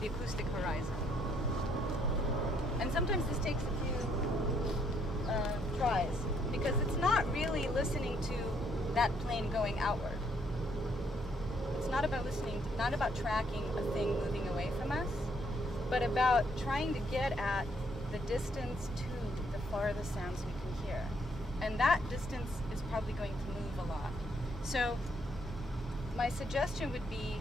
the acoustic horizon. And sometimes this takes a few tries, because it's not really listening to that plane going outward. It's not about listening, not about tracking a thing moving away from us, but about trying to get at the distance to the farthest sounds we can hear. And that distance is probably going to move a lot. So my suggestion would be,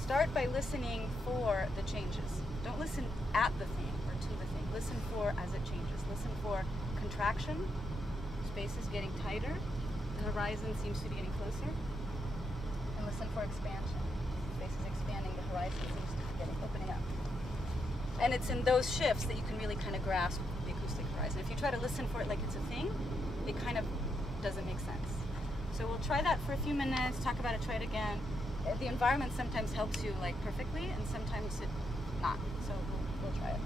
start by listening for the changes. Don't listen at the thing or to the thing. Listen for as it changes. Listen for contraction. Space is getting tighter. The horizon seems to be getting closer. And listen for expansion. Space is expanding. The horizon seems to be opening up. And it's in those shifts that you can really kind of grasp the acoustic horizon. If you try to listen for it like it's a thing, it kind of doesn't make sense. So we'll try that for a few minutes, talk about it, try it again. The environment sometimes helps you like perfectly, and sometimes it not. So we'll try it.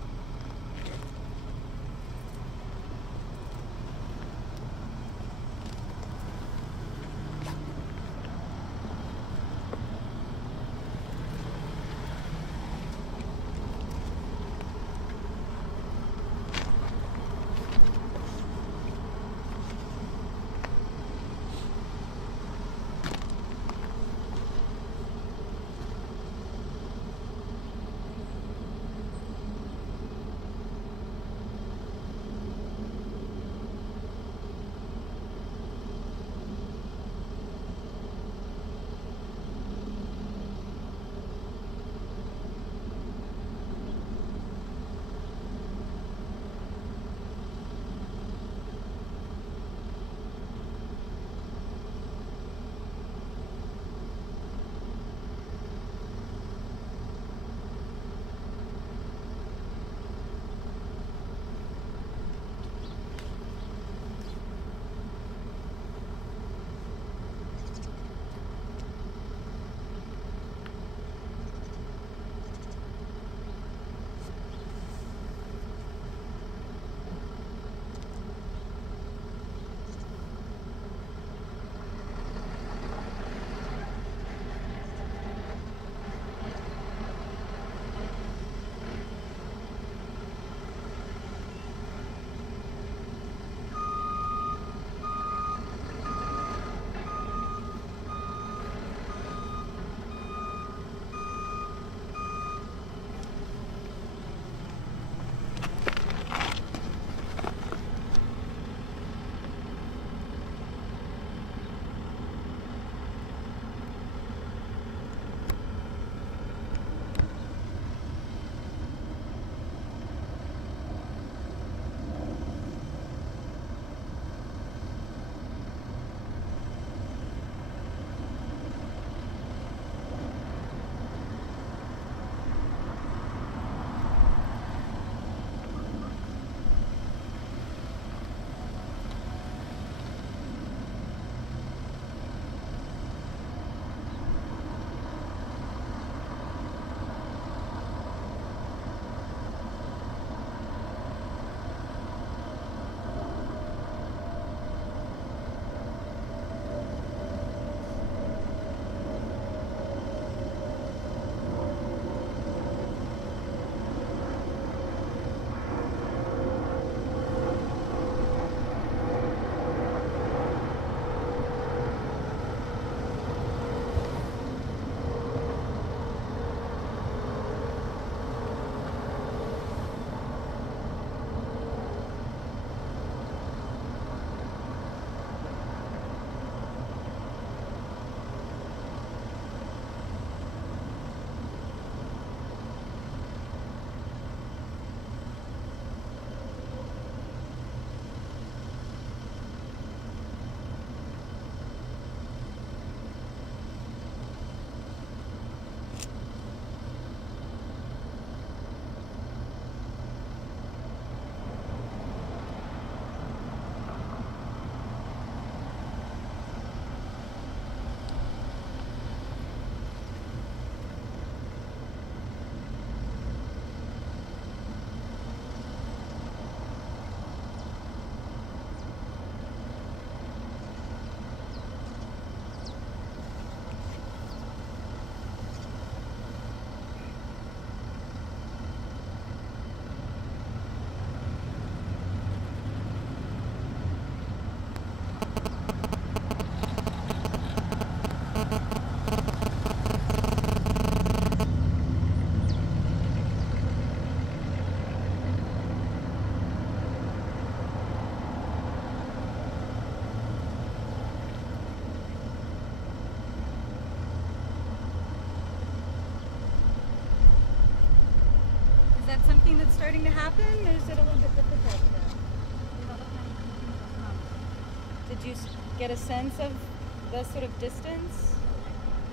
something that's starting to happen, or is it a little bit difficult to? Did you get a sense of the sort of distance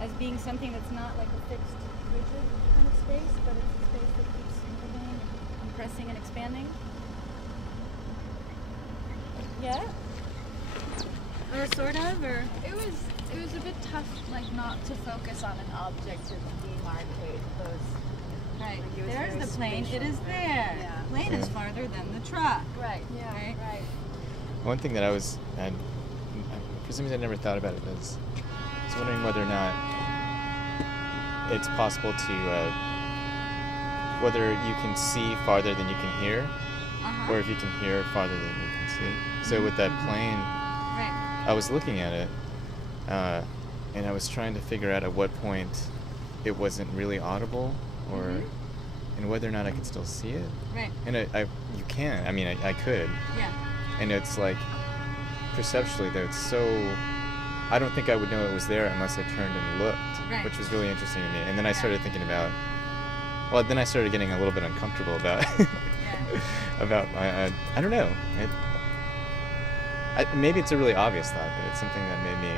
as being something that's not like a fixed, rigid kind of space, but it's a space that keeps moving and compressing and expanding? Yeah? Or sort of, or? It was a bit tough, like, not to focus on an object to demarcate those. Right. Like, There's the plane. It is there. Yeah. The plane is farther than the truck. Right. Yeah. Right. One thing that for some reason I never thought about it was I was wondering whether or not it's possible to whether you can see farther than you can hear, or if you can hear farther than you can see. So with that plane, I was looking at it, and I was trying to figure out at what point it wasn't really audible, or and whether or not I could still see it. Right. And you can. I mean, I could. Yeah. And it's like, perceptually, though, it's so... I don't think I would know it was there unless I turned and looked, which was really interesting to me. And then I started thinking about... Well, then I started getting a little bit uncomfortable about... about... I don't know. Maybe it's a really obvious thought, but it's something that made me...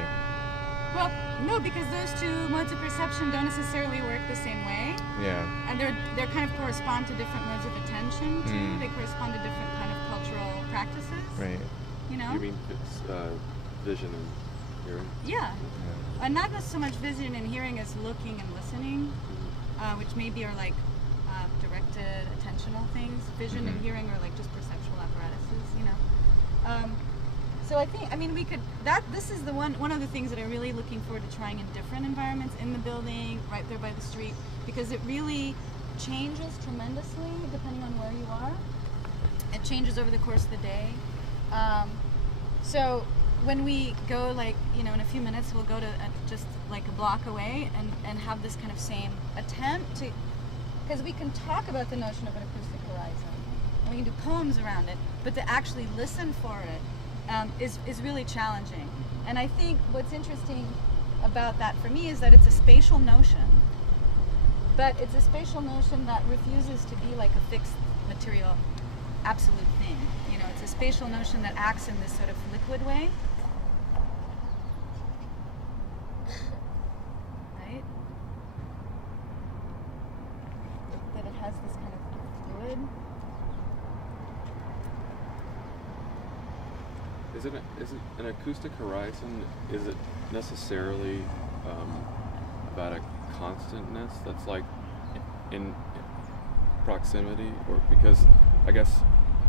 Well, no, because those two modes of perception don't necessarily work the same way. Yeah. And they're kind of correspond to different modes of attention, too. They correspond to different kind of cultural practices. Right. You know? You mean it's vision and hearing? Yeah. And not just so much vision and hearing as looking and listening, which maybe are like directed attentional things. Vision and hearing are like just perceptual apparatuses, you know. So I think, I mean, this is one of the things that I'm really looking forward to trying in different environments, in the building, right there by the street, because it really changes tremendously depending on where you are. It changes over the course of the day. So when we go, like, you know, in a few minutes, we'll go to just like a block away and have this kind of same attempt to, because we can talk about the notion of an acoustic horizon, and we can do poems around it, but to actually listen for it is really challenging. And I think what's interesting about that for me is that it's a spatial notion, but it's a spatial notion that refuses to be like a fixed material absolute thing. You know, it's a spatial notion that acts in this sort of liquid way. Right? That it has this kind of fluid. Is it an acoustic horizon? Is it necessarily about a constantness that's like in proximity, or because I guess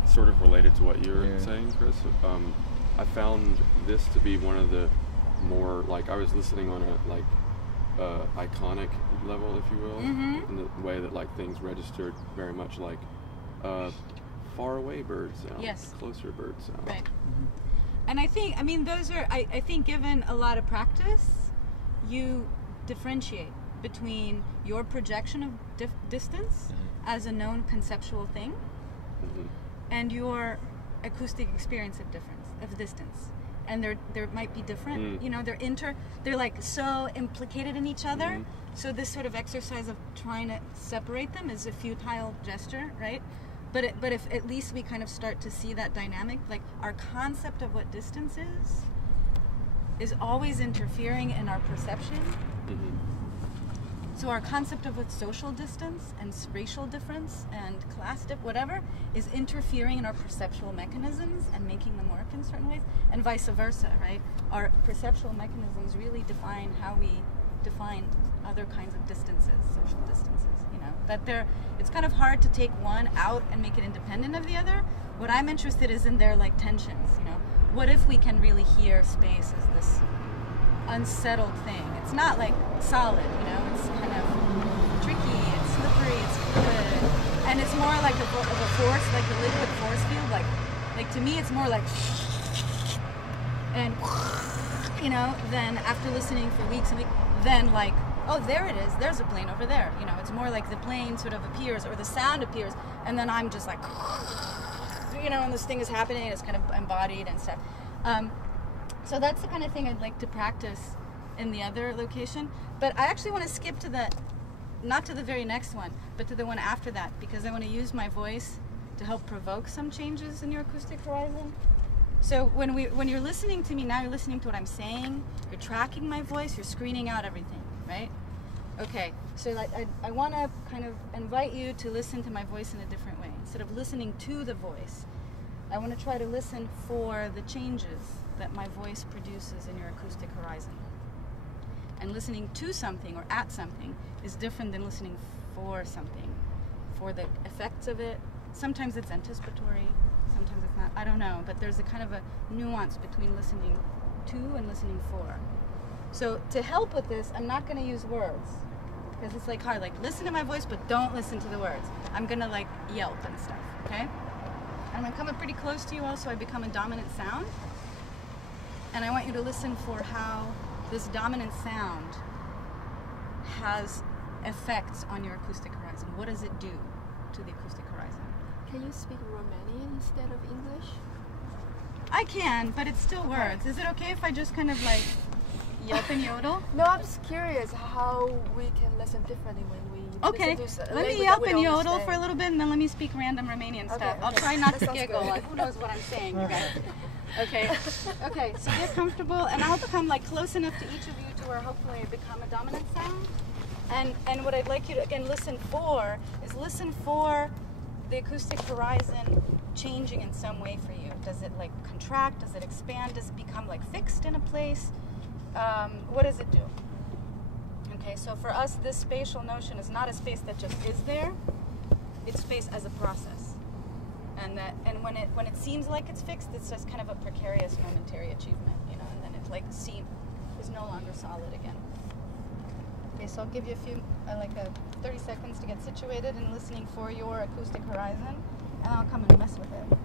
sort of related to what you're saying, Chris? I found this to be one of the more, like, I was listening on a iconic level, if you will, in the way that like things registered very much like far away bird sound, closer bird sound. Right. And I think, I mean, those are, I think given a lot of practice, you differentiate between your projection of distance as a known conceptual thing and your acoustic experience of distance. And there might be different, you know, they're like so implicated in each other. So this sort of exercise of trying to separate them is a futile gesture, right? But if at least we kind of start to see that dynamic, like our concept of what distance is always interfering in our perception. So our concept of what social distance and racial difference and class whatever is interfering in our perceptual mechanisms and making them work in certain ways, and vice versa, right? Our perceptual mechanisms really define how we define other kinds of distances, social distances, you know, that it's kind of hard to take one out and make it independent of the other. What I'm interested is in their like tensions, you know. What if we can really hear space as this unsettled thing? It's not like solid, you know, it's kind of tricky, it's slippery, it's fluid, and it's more like a force, like a liquid force field, like to me it's more like, and you know, then after listening for weeks and weeks, then like, oh, there it is, there's a plane over there, you know. It's more like the plane sort of appears, or the sound appears, and then I'm just like, you know, and this thing is happening, and it's kind of embodied and stuff. So that's the kind of thing I'd like to practice in the other location. But I actually want to skip to not to the very next one, but to the one after that, because I want to use my voice to help provoke some changes in your acoustic horizon. So when you're listening to me now, you're listening to what I'm saying, you're tracking my voice, you're screening out everything, right? Okay, so I want to kind of invite you to listen to my voice in a different way. Instead of listening to the voice, I want to try to listen for the changes that my voice produces in your acoustic horizon. And listening to something or at something is different than listening for something, for the effects of it. Sometimes it's anticipatory, sometimes it's not. I don't know, but there's a kind of a nuance between listening to and listening for. So to help with this, I'm not going to use words, because it's like hard. Like, listen to my voice, but don't listen to the words. I'm going to like yelp and stuff, okay? I'm going to come up pretty close to you all so I become a dominant sound. And I want you to listen for how this dominant sound has effects on your acoustic horizon. What does it do to the acoustic horizon? Can you speak Romanian instead of English? I can, but it's still words. Is it okay if I just kind of like yelp and yodel? No, I'm just curious how we can listen differently when we Okay, listen to let me yelp and yodel for a little bit, and then let me speak random Romanian stuff. I'll try not to giggle. Like, who knows what I'm saying, you guys. Okay, okay, so get comfortable, and I'll come like close enough to each of you to where hopefully I become a dominant sound. And what I'd like you to, again, listen for is listen for the acoustic horizon changing in some way for you. Does it like contract? Does it expand? Does it become like fixed in a place? What does it do? Okay, so for us, this spatial notion is not a space that just is there. It's space as a process. And when it seems like it's fixed, it's just kind of a precarious momentary achievement, you know, and then it like is no longer solid again. Okay, so I'll give you a few, 30 seconds to get situated and listening for your acoustic horizon, and I'll come and mess with it.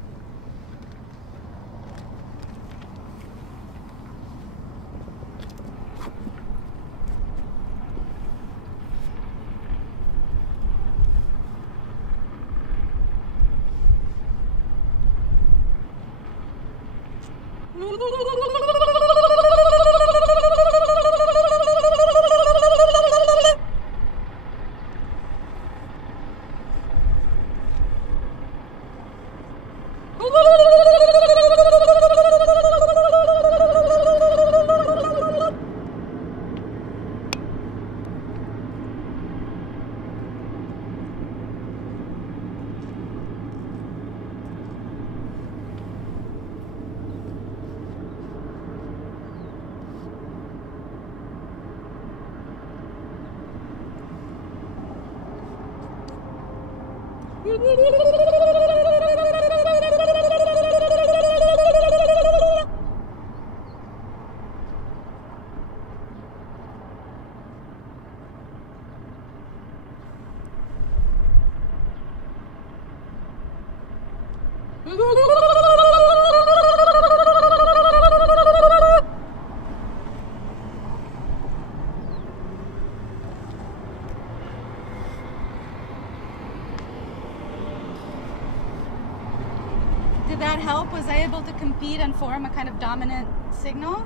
Did that help? Was I able to compete and form a kind of dominant signal?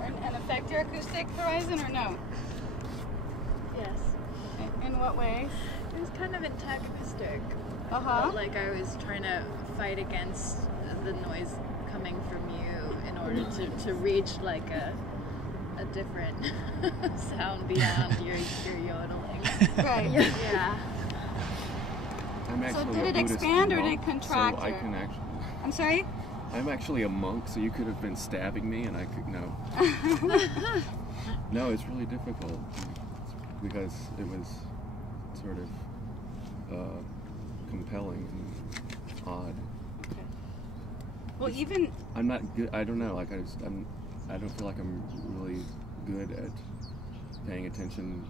And affect your acoustic horizon, or no? Yes. In what way? It was kind of antagonistic. Uh-huh. Like I was trying to fight against the noise coming from you in order to reach like a different sound beyond your yodeling. Right. Yeah. So did it expand or did it contract? So I can actually. I'm sorry? I'm actually a monk, so you could have been stabbing me, and I could no. No, it's really difficult because it was sort of compelling and odd. Okay. Well, even I'm not good. I don't know. I don't feel like I'm really good at paying attention